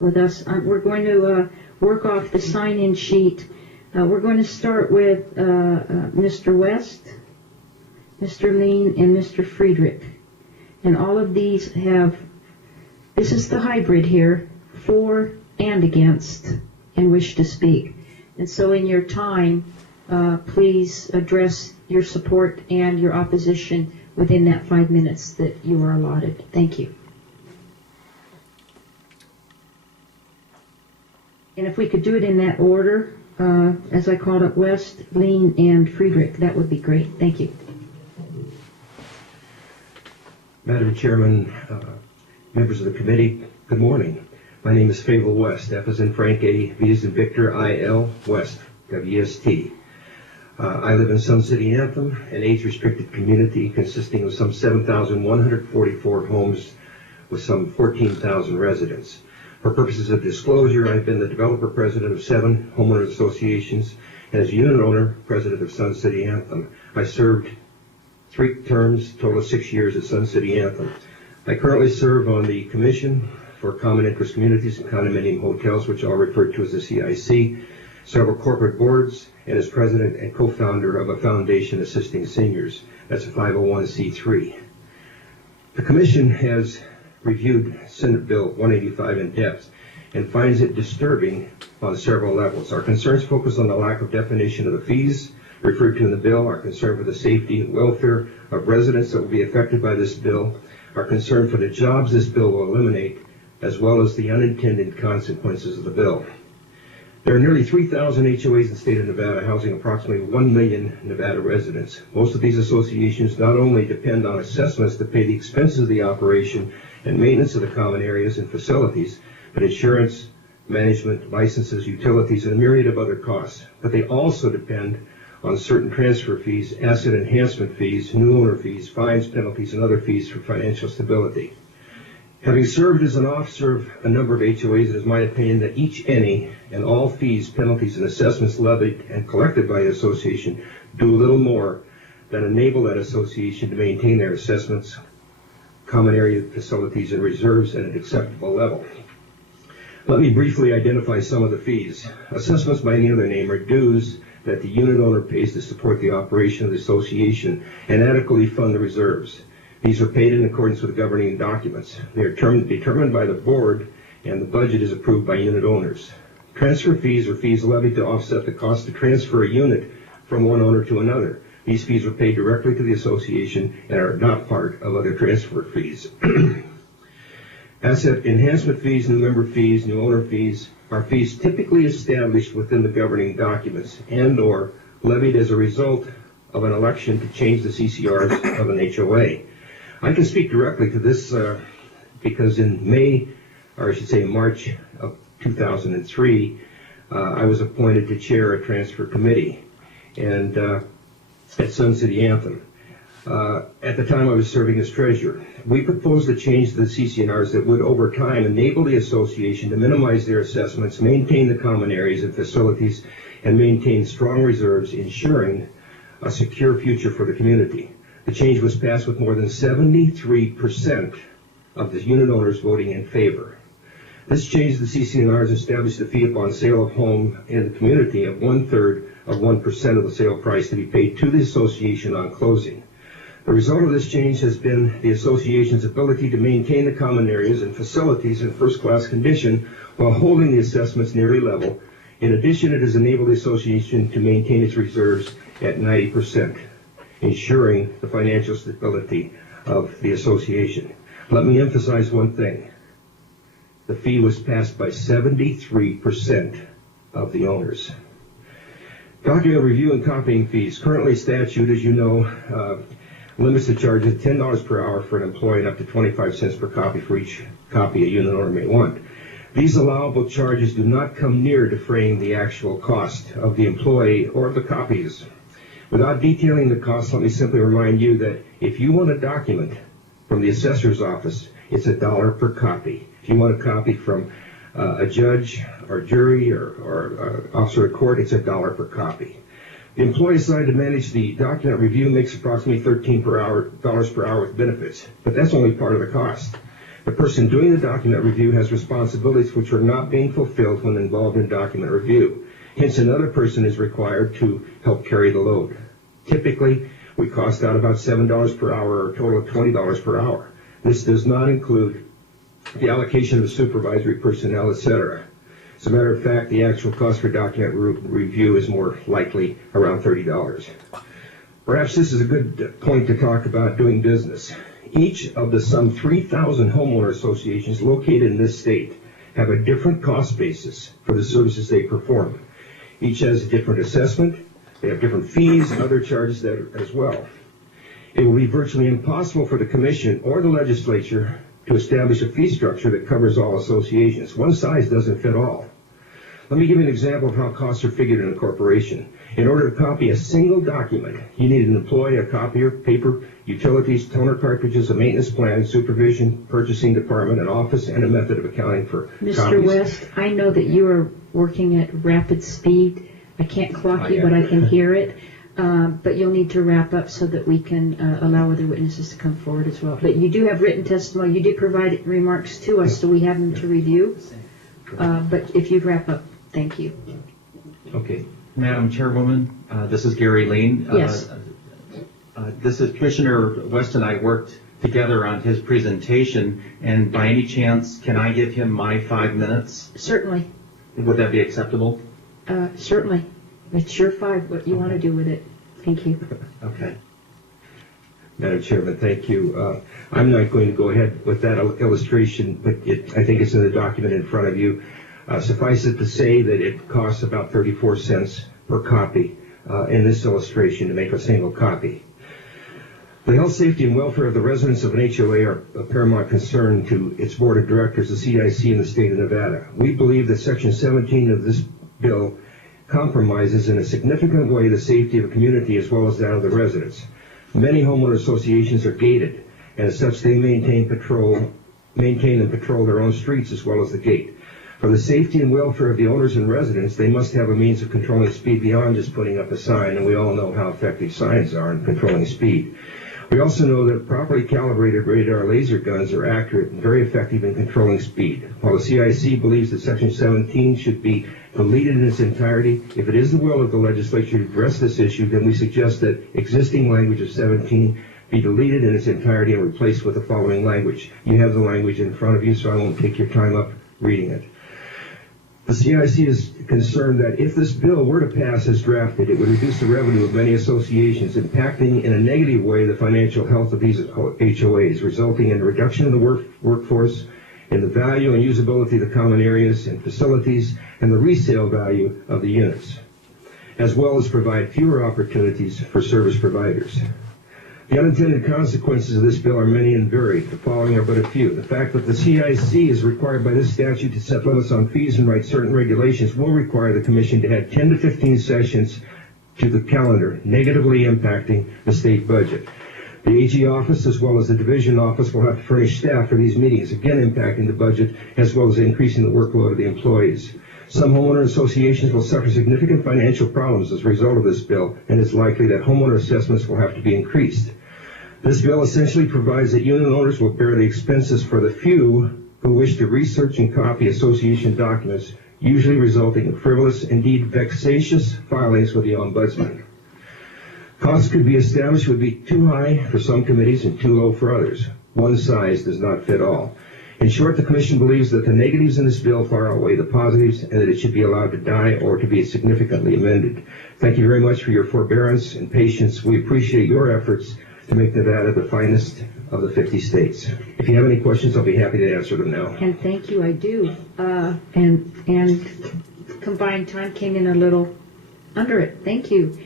with us. We're going to work off the sign-in sheet. We're going to start with Mr. West, Mr. Lean, and Mr. Friedrich. And all of these have, this is the hybrid here, for and against, and wish to speak. And so in your time, please address your support and your opposition within that 5 minutes that you are allotted. Thank you. And if we could do it in that order, as I called up, West, Lean, and Friedrich, that would be great. Thank you. Madam Chairman, members of the committee, good morning. My name is Fable West, F as in Frank, A, V as in Victor, I-L, West, W-S-T. I live in Sun City Anthem, an age-restricted community consisting of some 7,144 homes with some 14,000 residents. For purposes of disclosure, I've been the developer president of 7 homeowners associations, and as unit owner, president of Sun City Anthem. I served 3 terms, total of 6 years at Sun City Anthem. I currently serve on the Commission for Common Interest Communities and Condominium Hotels, which I'll refer to as the CIC, several corporate boards, and as president and co-founder of a foundation assisting seniors. That's a 501c3. The Commission has reviewed Senate Bill 185 in depth and finds it disturbing on several levels. Our concerns focus on the lack of definition of the fees referred to in the bill, our concern for the safety and welfare of residents that will be affected by this bill, our concern for the jobs this bill will eliminate, as well as the unintended consequences of the bill. There are nearly 3,000 HOAs in the state of Nevada, housing approximately 1 million Nevada residents. Most of these associations not only depend on assessments to pay the expenses of the operation and maintenance of the common areas and facilities, but insurance, management, licenses, utilities, and a myriad of other costs. But they also depend on certain transfer fees, asset enhancement fees, new owner fees, fines, penalties, and other fees for financial stability. Having served as an officer of a number of HOAs, it is my opinion that each, any, and all fees, penalties, and assessments levied and collected by the association do little more than enable that association to maintain their assessments, common area facilities, and reserves at an acceptable level. Let me briefly identify some of the fees. Assessments, by any other name, are dues that the unit owner pays to support the operation of the association and adequately fund the reserves. These are paid in accordance with the governing documents. They are determined by the board, and the budget is approved by unit owners. Transfer fees are fees levied to offset the cost to transfer a unit from one owner to another. These fees are paid directly to the association and are not part of other transfer fees. Asset enhancement fees, new member fees, new owner fees are fees typically established within the governing documents and or levied as a result of an election to change the CCRs of an HOA. I can speak directly to this because in March of 2003, I was appointed to chair a transfer committee and at Sun City Anthem. At the time I was serving as treasurer. We proposed a change to the CCNRs that would over time enable the association to minimize their assessments, maintain the common areas and facilities, and maintain strong reserves, ensuring a secure future for the community. The change was passed with more than 73% of the unit owners voting in favor. This change, the CCNRs established a fee upon sale of home in the community of 1/3 of 1% of the sale price to be paid to the association on closing. The result of this change has been the association's ability to maintain the common areas and facilities in first-class condition while holding the assessments nearly level. In addition, it has enabled the association to maintain its reserves at 90%, ensuring the financial stability of the association. Let me emphasize one thing. The fee was passed by 73% of the owners. Document review and copying fees. Currently, statute, as you know, limits the charge at $10 per hour for an employee and up to 25 cents per copy for each copy a unit owner may want. These allowable charges do not come near defraying the actual cost of the employee or of the copies. Without detailing the cost, let me simply remind you that if you want a document from the assessor's office, it's $1 per copy. If you want a copy from a judge or jury or officer of court, it's $1 per copy. The employee assigned to manage the document review makes approximately $13 per hour with benefits, but that's only part of the cost. The person doing the document review has responsibilities which are not being fulfilled when involved in document review. Hence, another person is required to help carry the load. Typically, we cost out about $7 per hour, or a total of $20 per hour. This does not include the allocation of the supervisory personnel, etc. As a matter of fact, the actual cost for document review is more likely around $30. Perhaps this is a good point to talk about doing business. Each of the some 3,000 homeowner associations located in this state have a different cost basis for the services they perform. Each has a different assessment, they have different fees and other charges as well. It will be virtually impossible for the Commission or the Legislature to establish a fee structure that covers all associations. One size doesn't fit all. Let me give you an example of how costs are figured in a corporation. In order to copy a single document, you need an employee, a copier, paper, utilities, toner cartridges, a maintenance plan, supervision, purchasing department, an office, and a method of accounting for Mr. copies. West, I know that you are working at rapid speed. I can't clock you, but I can hear it. But you'll need to wrap up so that we can allow other witnesses to come forward as well. But you do have written testimony. You did provide remarks to us, so we have them to review. But if you'd wrap up, thank you. Okay. Madam Chairwoman, this is Gary Lean. Yes. This is Commissioner West and I worked together on his presentation, and by any chance, can I give him my 5 minutes? Certainly. Would that be acceptable? Certainly. It's your 5, what you want to do with it. Thank you. Okay. Madam Chairman, thank you. I'm not going to go ahead with that illustration, but I think it's in the document in front of you. Suffice it to say that it costs about 34 cents per copy in this illustration to make a single copy. The health, safety, and welfare of the residents of an HOA are a paramount concern to its board of directors, the CIC, in the state of Nevada. We believe that Section 17 of this bill compromises in a significant way the safety of a community as well as that of the residents. Many homeowner associations are gated, and as such they maintain and patrol their own streets as well as the gate. For the safety and welfare of the owners and residents, they must have a means of controlling speed beyond just putting up a sign, and we all know how effective signs are in controlling speed. We also know that properly calibrated radar laser guns are accurate and very effective in controlling speed. While the CIC believes that Section 17 should be deleted in its entirety, if it is the will of the legislature to address this issue, then we suggest that existing language of 17 be deleted in its entirety and replaced with the following language. You have the language in front of you, so I won't take your time up reading it. The CIC is concerned that if this bill were to pass as drafted, it would reduce the revenue of many associations, impacting in a negative way the financial health of these HOAs, resulting in a reduction in the workforce, in the value and usability of the common areas and facilities, and the resale value of the units, as well as provide fewer opportunities for service providers. The unintended consequences of this bill are many and varied. The following are but a few. The fact that the CIC is required by this statute to set limits on fees and write certain regulations will require the Commission to add 10 to 15 sessions to the calendar, negatively impacting the state budget. The AG office as well as the division office will have to furnish staff for these meetings, again impacting the budget as well as increasing the workload of the employees. Some homeowner associations will suffer significant financial problems as a result of this bill, and it's likely that homeowner assessments will have to be increased. This bill essentially provides that unit owners will bear the expenses for the few who wish to research and copy association documents, usually resulting in frivolous, indeed vexatious filings with the Ombudsman. Costs could be established would be too high for some committees and too low for others. One size does not fit all. In short, the Commission believes that the negatives in this bill far outweigh the positives and that it should be allowed to die or to be significantly amended. Thank you very much for your forbearance and patience. We appreciate your efforts to make Nevada the finest of the 50 states. If you have any questions, I'll be happy to answer them now. And thank you, I do. And combined time came in a little under it. Thank you.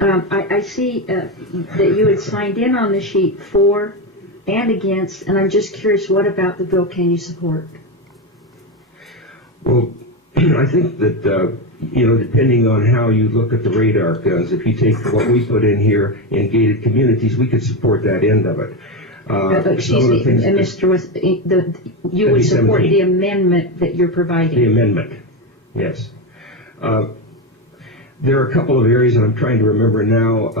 I see that you had signed in on the sheet for and against, and I'm just curious, what about the bill can you support? Well, I think that, depending on how you look at the radar guns, if you take what we put in here in gated communities, we could support that end of it. Excuse me, Mr. West, you would support 17. The amendment that you're providing? The amendment, yes. There are a couple of areas, and I'm trying to remember now,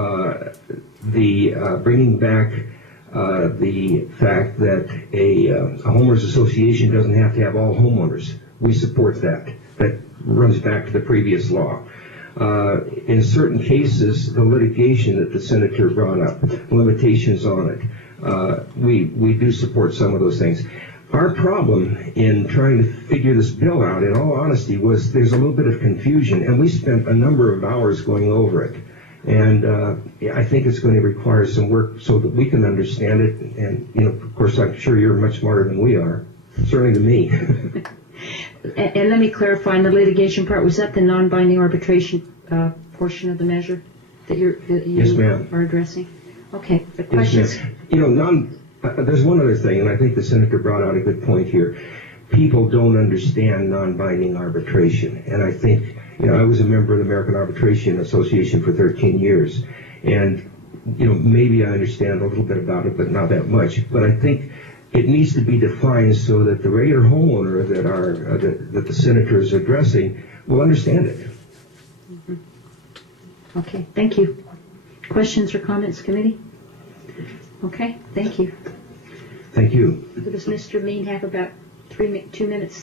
the bringing back the fact that a homeowners association doesn't have to have all homeowners. We support that. That runs back to the previous law. In certain cases, the litigation that the senator brought up, limitations on it, we do support some of those things. Our problem in trying to figure this bill out, in all honesty, was there's a little bit of confusion, and we spent a number of hours going over it. And I think it's going to require some work so that we can understand it. And, you know, of course, I'm sure you're much smarter than we are, certainly to me. And let me clarify, in the litigation part, was that the non-binding arbitration portion of the measure that you Yes, ma'am. are addressing? Okay, the Yes, questions? ma'am. You know, there's one other thing, and I think the senator brought out a good point here. People don't understand non-binding arbitration, and I think, you know, I was a member of the American Arbitration Association for 13 years, and, you know, maybe I understand a little bit about it, but not that much. But I think it needs to be defined so that the regular homeowner that the senator is addressing will understand it. Mm-hmm. Okay, thank you. Questions or comments, committee? Okay, thank you. Thank you. Does Mr. Lean have about 2 minutes?